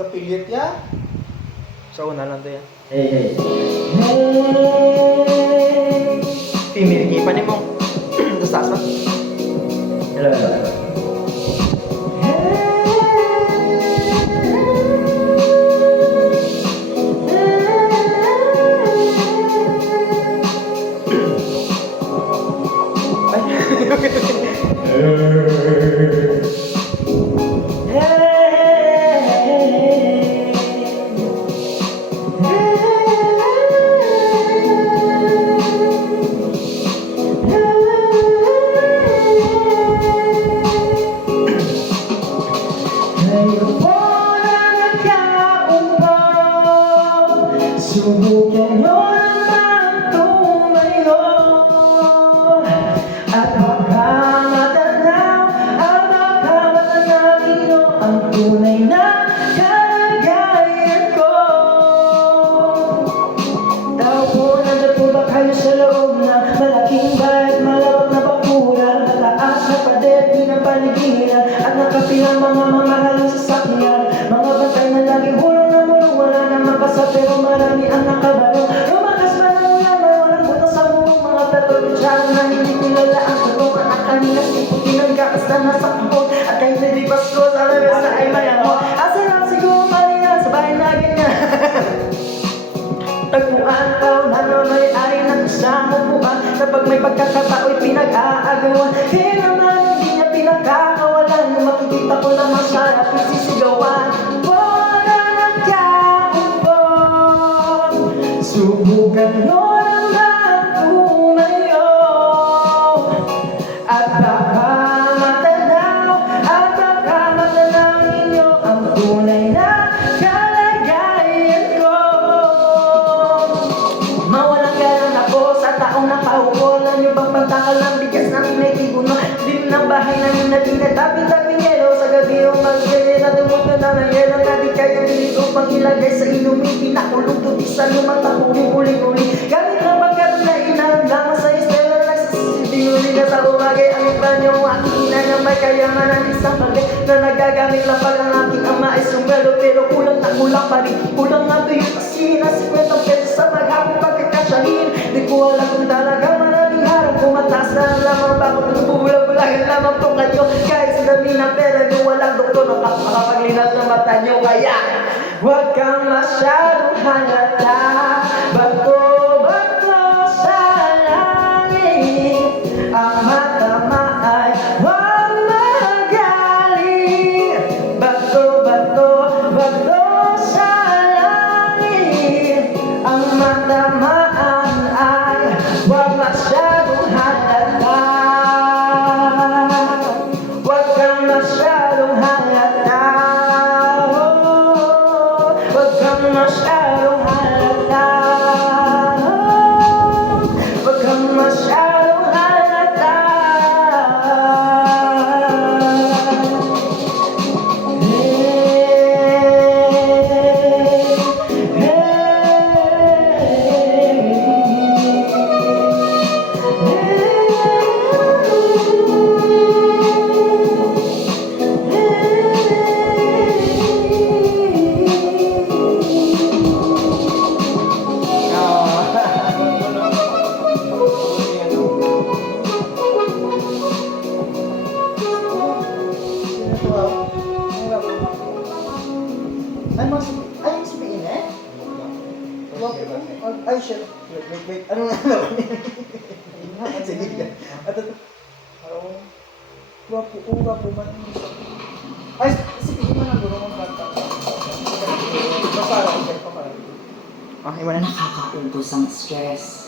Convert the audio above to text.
Gapilit ya. Sa una lang to yan. Hey, hey. Pimirgi pa ni mong. Dastas pa. Hello, hello. Subukan nyo naman tumayo at baka matanaw ninyo ang tunay na kalagayan ko. Tao po, nandun po ba kayo sa loob na malaking bahay at malawak na bakuran, mataas na pader, pinapaligiran at nakapilang mga mamahaling sasakyan, mga bantay na laging hulong na mulong, wala namang basa pero marami ang nakabalo. Lumakas pa ng lamang, walang butang sa buong mga plato kutsara na hindi kilala ang tulong. Anak kanina siputin ang gakas na nasa kapot at kahit hindi Pasko sa labas na ay mayamo. Asa lang siguro malina sa bahay na ganyan. Tagpuan tao na may-ari ng isang upuan, kapag may pagkakatao'y pinag-aagawan. Di naman hindi niya pinagkakawalan, makikita ko lamang siya at pisisigawan. Subukan nyo naman tumayo at baka matanaw ninyo ang tunay na kalagayan ko. Mawalang galang ako sa taong nakaupo. Alam nyo bang pagtakal ng bigas namin ay tiguno? Din ng bahay namin na tinataping-taping yelo. Sa gabi yung mag-gaya na dumuto na ng yelo na di kayo dito pang ilagay sa inumin. Pinakulong tuti sa lumang takuling uling-uling. Gamit ng pagkaroon na inang lamang sa estero. Nagsasibing na sa umagay. Ang iba niyong aking ina na may kayamanan isang bagay na nagagamit lang pag ang aking ama ay sumelo. Pero kulang na kulang pa rin. Kulang nga to yung kasi na 50 pesos sa maghapong pagkakasyahin. Di ko alam kung talaga maraming harap. Kung mataas na ang lamang bakit bubulag-bulagan lamang po kayo. Kahit sa dami ng pera nyo walang doktor na makapaglinas ng mata nyo. Kaya huwag kang masyadong halata. Bato-bato sa langit, ang matama ay huwag magaling. Bato-bato sa langit, ang matamaan ay huwag masyadong halata. Huwag kang masyadong halata. Huwag kang masyadong halata. Huwag kang masyadong halata. Ay, sabihin eh? Ay, shit. Wait. Ano nga naman? Sige ka. Wapo man. Ay, sabihin mo na guro mong kanta. Basta ako, pa pala. Nakakautos ang stress.